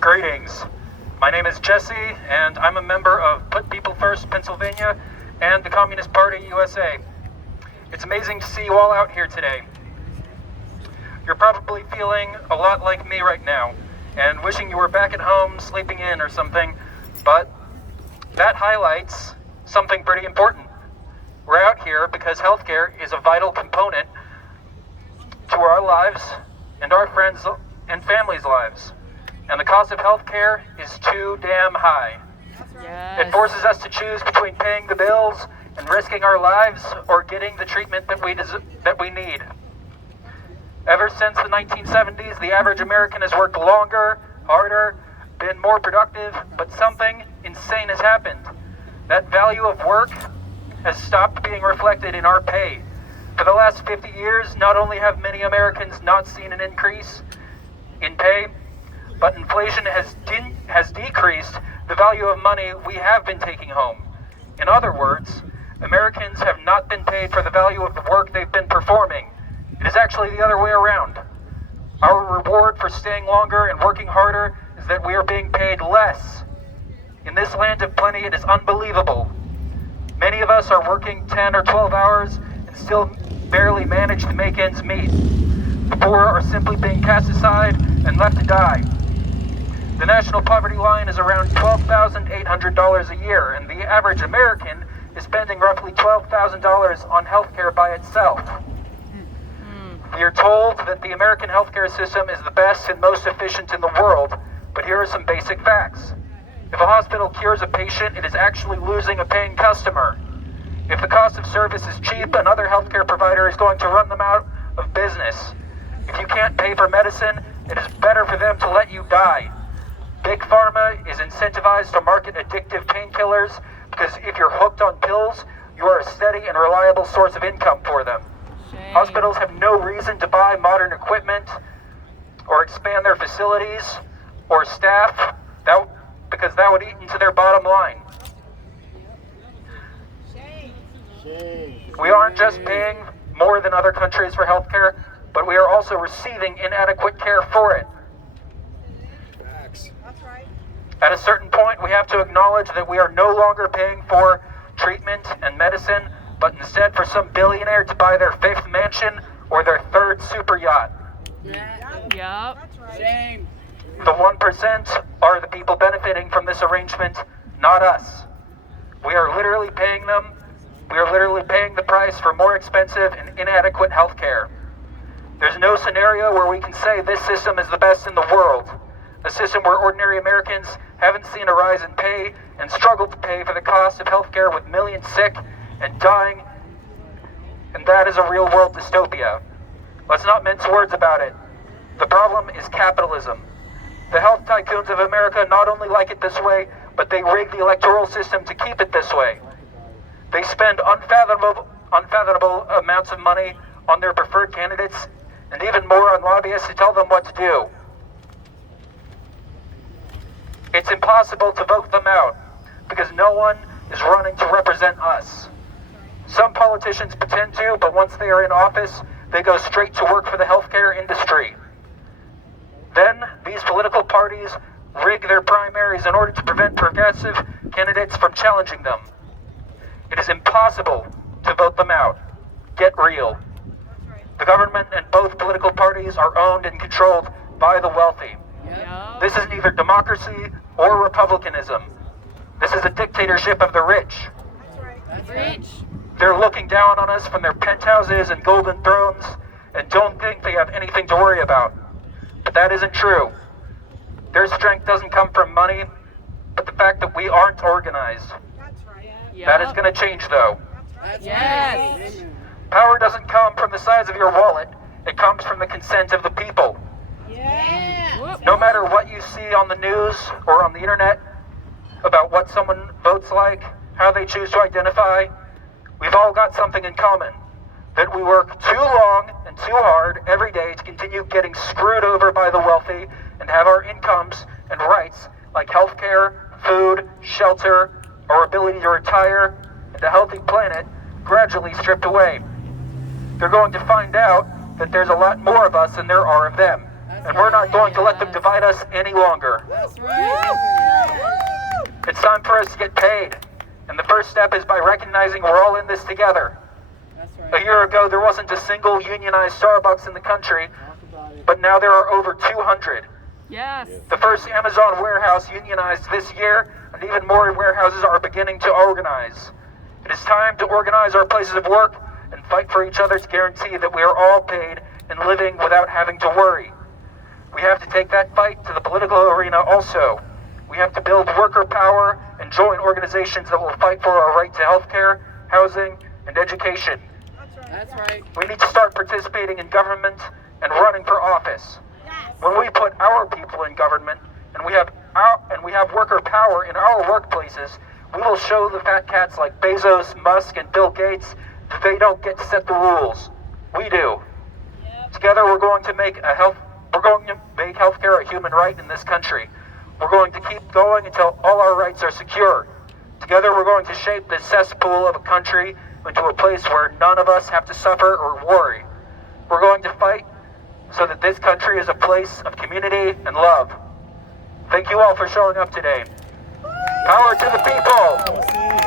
Greetings. My name is Jesse, and I'm a member of Put People First Pennsylvania and the Communist Party USA. It's amazing to see you all out here today. You're probably feeling a lot like me right now and wishing you were back at home sleeping in or something, but that highlights something pretty important. We're out here because healthcare is a vital component to our lives and our friends and families' lives. And the cost of healthcare is too damn high. Yes. It forces us to choose between paying the bills and risking our lives or getting the treatment that we need. Ever since the 1970s, the average American has worked longer, harder, been more productive, but something insane has happened. That value of work has stopped being reflected in our pay. For the last 50 years, not only have many Americans not seen an increase in pay, but inflation has decreased the value of money we have been taking home. In other words, Americans have not been paid for the value of the work they've been performing. It is actually the other way around. Our reward for staying longer and working harder is that we are being paid less. In this land of plenty, it is unbelievable. Many of us are working 10 or 12 hours and still barely manage to make ends meet. The poor are simply being cast aside and left to die. The national poverty line is around $12,800 a year, and the average American is spending roughly $12,000 on healthcare by itself. We are told that the American healthcare system is the best and most efficient in the world, but here are some basic facts. If a hospital cures a patient, it is actually losing a paying customer. If the cost of service is cheap, another healthcare provider is going to run them out of business. If you can't pay for medicine, it is better for them to let you die. Big Pharma is incentivized to market addictive painkillers because if you're hooked on pills, you are a steady and reliable source of income for them. Shame. Hospitals have no reason to buy modern equipment or expand their facilities or staff because that would eat into their bottom line. We aren't just paying more than other countries for healthcare, but we are also receiving inadequate care for it. Facts. That's right. At a certain point, we have to acknowledge that we are no longer paying for treatment and medicine, but instead for some billionaire to buy their 5th mansion or their 3rd super yacht. Yep. That's right. Shame. The 1% are the people benefiting from this arrangement, not us. We are literally paying them. We are literally paying the price for more expensive and inadequate health care. There's no scenario where we can say this system is the best in the world. A system where ordinary Americans haven't seen a rise in pay and struggle to pay for the cost of health care with millions sick and dying, and that is a real-world dystopia. Let's not mince words about it. The problem is capitalism. The health tycoons of America not only like it this way, but they rig the electoral system to keep it this way. They spend unfathomable amounts of money on their preferred candidates and even more on lobbyists to tell them what to do. It's impossible to vote them out because no one is running to represent us. Some politicians pretend to, but once they are in office, they go straight to work for the healthcare industry. Then, these political parties rig their primaries in order to prevent progressive candidates from challenging them. It is impossible to vote them out. Get real. The government and both political parties are owned and controlled by the wealthy. Yep. This is neither democracy or republicanism. This is a dictatorship of the rich. That's right. Preach. They're looking down on us from their penthouses and golden thrones and don't think they have anything to worry about. But that isn't true. Their strength doesn't come from money, but the fact that we aren't organized. That's right. Yep. That is going to change, though. That's Yes. right. Amen. Power doesn't come from the size of your wallet. It comes from the consent of the people. Yeah. Whoop. No matter what you see on the news or on the internet about what someone votes like, how they choose to identify, we've all got something in common. That we work too long and too hard every day to continue getting screwed over by the wealthy and have our incomes and rights like healthcare, food, shelter, our ability to retire, and a healthy planet gradually stripped away. They're going to find out that there's a lot more of us than there are of them. and we're not going to let them divide us any longer. That's right. It's time for us to get paid, and the first step is by recognizing we're all in this together. That's A right. year ago, there wasn't a single unionized Starbucks in the country, but now there are over 200. Yes. The first Amazon warehouse unionized this year, and even more warehouses are beginning to organize. It is time to organize our places of work and fight for each other to guarantee that we are all paid and living without having to worry. We have to take that fight to the political arena also. We have to build worker power and join organizations that will fight for our right to health care, housing, and education. That's right. We need to start participating in government and running for office. When we put our people in government and we have worker power in our workplaces, we will show the fat cats like Bezos, Musk, and Bill Gates that they don't get to set the rules. We do. Together, we're going to make healthcare a human right in this country. We're going to keep going until all our rights are secure. Together, we're going to shape this cesspool of a country into a place where none of us have to suffer or worry. We're going to fight so that this country is a place of community and love. Thank you all for showing up today. Power to the people!